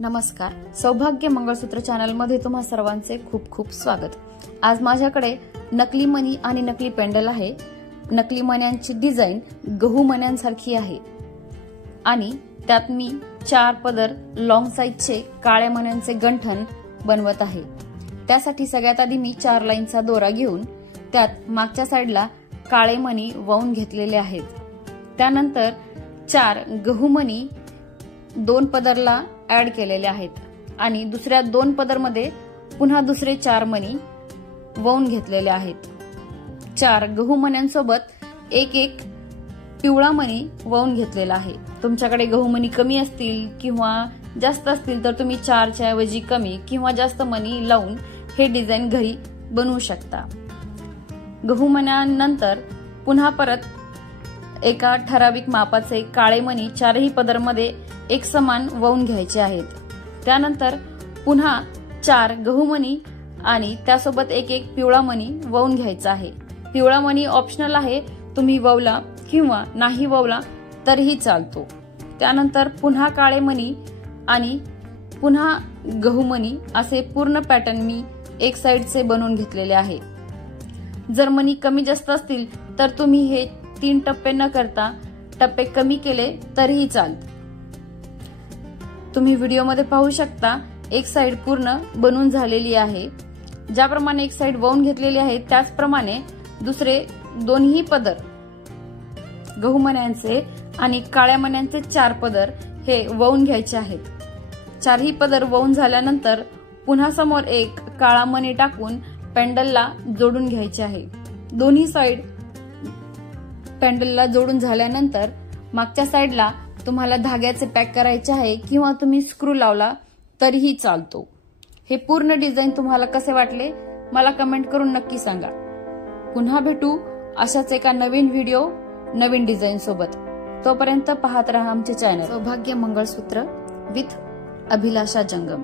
नमस्कार, सौभाग्य मंगळसूत्र चॅनल मध्ये तुम्हा सर्वांचे खूप खूप स्वागत। आज माझ्याकडे नकली मणी आणि नकली पेंडल आहे। नकली मण्यांची डिझाइन गहू मण्यांसारखी आहे आणि त्यात मी 4 पदर लॉंग साइजचे काळ्या मण्यांचे गंठण बनवत आहे। त्यासाठी सगळ्यात आधी मी 4 लाईनचा दोरा घेऊन त्यात मागच्या साइडला काळे मणी वाहून घेतलेले आहेत। त्यानंतर 4 गहू मणी 2 पदरला ऍड केलेले आहेत आणि दुसऱ्या 2 पदर मध्ये पुन्हा दुसरे 4 मणी वाहून घेतलेले आहेत। 4 गहू मण्यांसोबत एक पिवळा मणी वाहून घेतलेला आहे। तुमच्याकडे गहू मणी कमी असतील किंवा जास्त असतील तर तुम्ही 4 च्या ऐवजी कमी किंवा जास्त मणी लावून हे डिझाइन घरी बनवू शकता। गहू मण्यांनंतर पुन्हा परत एका ठराविक मापाचे काळे मणी 4ही पदर मध्ये एक समान वाहून घ्यायचे आहेत। त्यानंतर पुन्हा 4 गहू मणी आणि त्यासोबत एक पिवळा मणी वाहून घ्यायचा आहे। पिवळा मणी ऑप्शनल आहे, तुम्ही वावला किंवा नाही वावला तरीही चालतो। त्यानंतर पुन्हा काळे मणी आणि पुन्हा गहू मणी असे पूर्ण पॅटर्न मी एक साइडचे बनवून घेतलेले आहे। जर मणी कमी जास्त असतील तर तुम्ही हे 3 टप्पे न करता टप्पे कमी केले तरीही चालते। तुम्ही व्हिडिओ मध्ये पाहू शकता एक साइड पूर्ण बनवून झालेली आहे। ज्याप्रमाणे एक साइड वाहून घेतलेली आहे त्याचप्रमाणे दुसरे दोन्ही पदर गहू मण्यांचे आणि काळ्या मण्यांचे 4 पदर हे वाहून घ्यायचे आहेत। 4ही पदर वाहून झाल्यानंतर पुन्हा समोर एक काळा मणी टाकून पेंडलला जोडून घ्यायचे आहे। दोन्ही साइड पेंडलला जोडून झाल्यानंतर मागच्या साइडला तुम्हाला धाग्याचे पॅक करायचे आहे किंवा तुम्ही स्क्रू लावला तरीही चालतो। हे पूर्ण डिझाइन तुम्हाला कसे वाटले मला कमेंट करून नक्की सांगा। पुन्हा भेटू अशाच एका नवीन व्हिडिओ नवीन डिझाइन सोबत। तोपर्यंत पाहत रहा आमचे चॅनल सौभाग्य मंगळसूत्र विथ अभिलाषा जंगम।